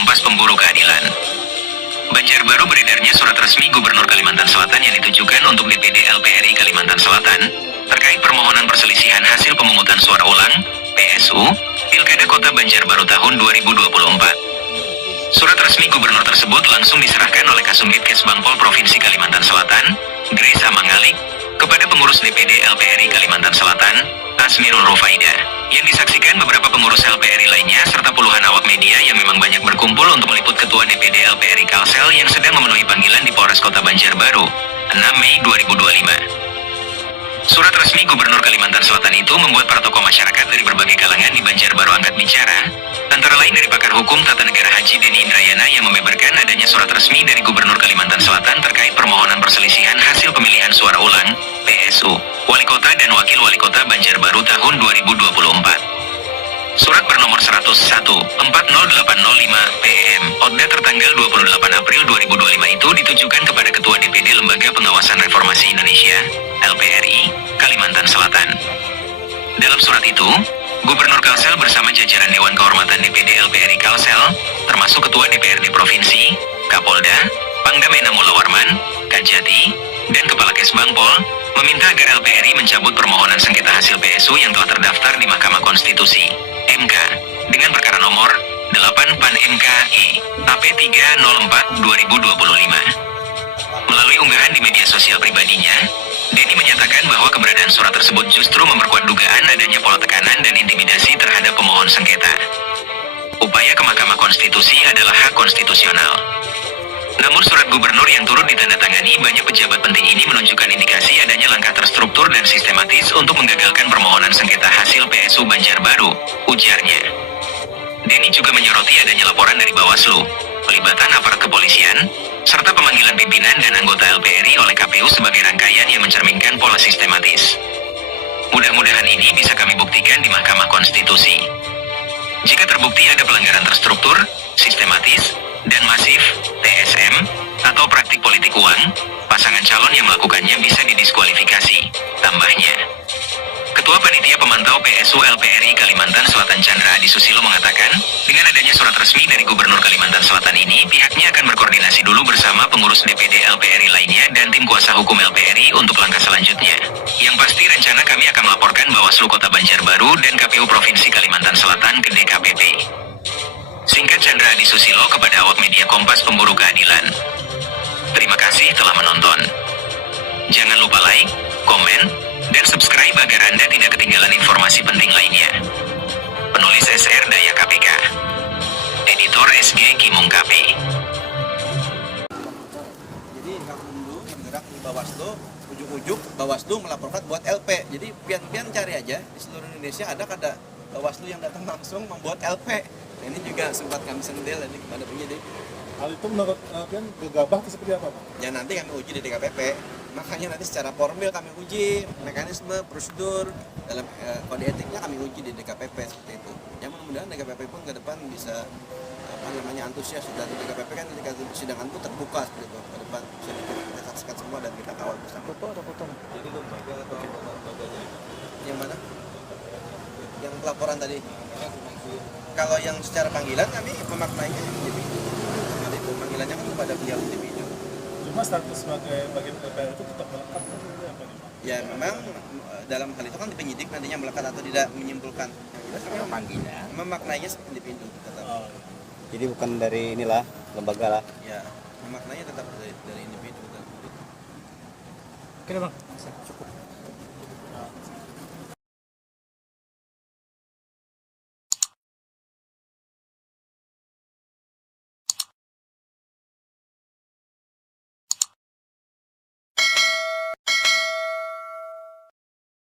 Kompas Pemburu Keadilan. Banjarbaru beredarnya surat resmi Gubernur Kalimantan Selatan yang ditujukan untuk DPD LPRI Kalimantan Selatan terkait permohonan perselisihan hasil pemungutan suara ulang (PSU) Pilkada Kota Banjarbaru tahun 2024. Surat resmi Gubernur tersebut langsung diserahkan oleh Kasubdit Kesbangpol Provinsi Kalimantan Selatan, Grace Amangalik, kepada pengurus DPD LPRI Kalimantan Selatan, Asmirul Rufaida, yang disaksikan beberapa pengurus LPRI lainnya serta puluhan awak media yang memang banyak berkumpul untuk meliput Ketua DPD LPRI Kalsel yang sedang memenuhi panggilan di Polres Kota Banjarbaru, 6 Mei 2025. Surat resmi Gubernur Kalimantan Selatan itu membuat para tokoh masyarakat dari berbagai kalangan di Banjarbaru angkat bicara, antara lain dari pakar hukum tata negara Haji Denny Indrayana yang membeberkan adanya surat resmi dari Gubernur Kalimantan Selatan terkait permohonan perselisihan hasil pemilihan suara ulang (PSU) Wali Kota dan Wakil Wali Kota Banjarbaru tahun 2024. Surat bernomor 101-40805 PM Odda tertanggal 28 April 2025 itu ditujukan kepada Ketua DPD Lembaga Pengawasan Reformasi Indonesia LPRI Kalimantan Selatan. Dalam surat itu, Gubernur Kalsel bersama jajaran Dewan Kehormatan DPD LPRI Kalsel, termasuk Ketua DPRD Provinsi, Kapolda, Pangdam Enam Mula Warman, Kajati, dan Kepala Kesbangpol, meminta agar LPRI mencabut permohonan sengketa hasil PSU yang telah terdaftar di Mahkamah Konstitusi, MK, dengan perkara nomor 8 PAN MKI AP 304 2025. Melalui unggahan di media sosial pribadinya, Denny menyatakan bahwa keberadaan surat tersebut justru memperkuat dugaan adanya pola tekanan dan intimidasi terhadap pemohon sengketa. Upaya ke Mahkamah Konstitusi adalah hak konstitusional. Namun surat gubernur yang turut ditandatangani banyak pejabat penting ini menunjukkan indikasi adanya langkah terstruktur dan sistematis untuk menggagalkan permohonan sengketa hasil PSU Banjarbaru, ujarnya. Denny juga menyoroti adanya laporan dari Bawaslu, pelibatan aparat kepolisian, serta pemanggilan pimpinan dan anggota LPRI oleh KPU sebagai rangkaian yang mencerminkan pola sistematis. Mudah-mudahan ini bisa kami buktikan di Mahkamah Konstitusi. Jika terbukti ada pelanggaran terstruktur, sistematis, dan masif, TSM, atau praktik politik uang, pasangan calon yang melakukannya bisa didiskualifikasi, tambahnya. Ketua Panitia Pemantau PSU LPRI Kalimantan Selatan Chandra Adi Susilo mengatakan, dengan adanya surat resmi dari Gubernur Kalimantan Selatan ini, pihaknya akan berkoordinasi dulu bersama pengurus DPD LPRI lainnya dan tim kuasa hukum LPRI untuk langkah selanjutnya. Yang pasti rencana kami akan melaporkan Bawaslu Kota Banjarbaru dan KPU Provinsi Kalimantan Selatan ke DKPP. Singkat Chandra Adi Susilo kepada awak media Kompas Pemburu Keadilan. Terima kasih telah menonton. Jangan lupa like, komen, dan subscribe agar Anda tidak ketinggalan informasi penting lainnya. Penulis SR Daya KPK. Editor SG Kimung KP. Jadi Gakumdu bergerak di Bawaslu, ujuk-ujuk Bawaslu melaporkan buat LP. Jadi pian-pian cari aja di seluruh Indonesia ada Bawaslu yang datang langsung membuat LP. Nah, ini juga sempat kami sentil tadi kepada penyidik. Hal itu menurut pian gegabah itu seperti apa, Pak? Ya nanti kami uji di DKPP. Makanya nanti secara formil kami uji mekanisme, prosedur dalam kode etiknya kami uji di DKPP seperti itu. Ya mudah-mudahan DKPP pun ke depan bisa antusias. Dan DKPP kan ketika sidangan itu terbuka seperti itu. Ke depan bisa kita saksikan semua dan kita kawal bersama. Ada foto. Jadi lembaga atau lembaganya? Yang mana? Yang pelaporan tadi. Kalau yang secara panggilan kami memaknainya individu. Hal itu panggilannya kan kepada beliau individu. Cuma status sebagai bagian LPR itu tetap melekat. Ya memang dalam hal itu kan penyidik nantinya melekat atau tidak menyimpulkan. Yang jelas panggilan memaknainya seperti individu tetap. Oh. Jadi bukan dari inilah lembaga lah. Ya memaknainya tetap dari individu. Oke bang, cukup.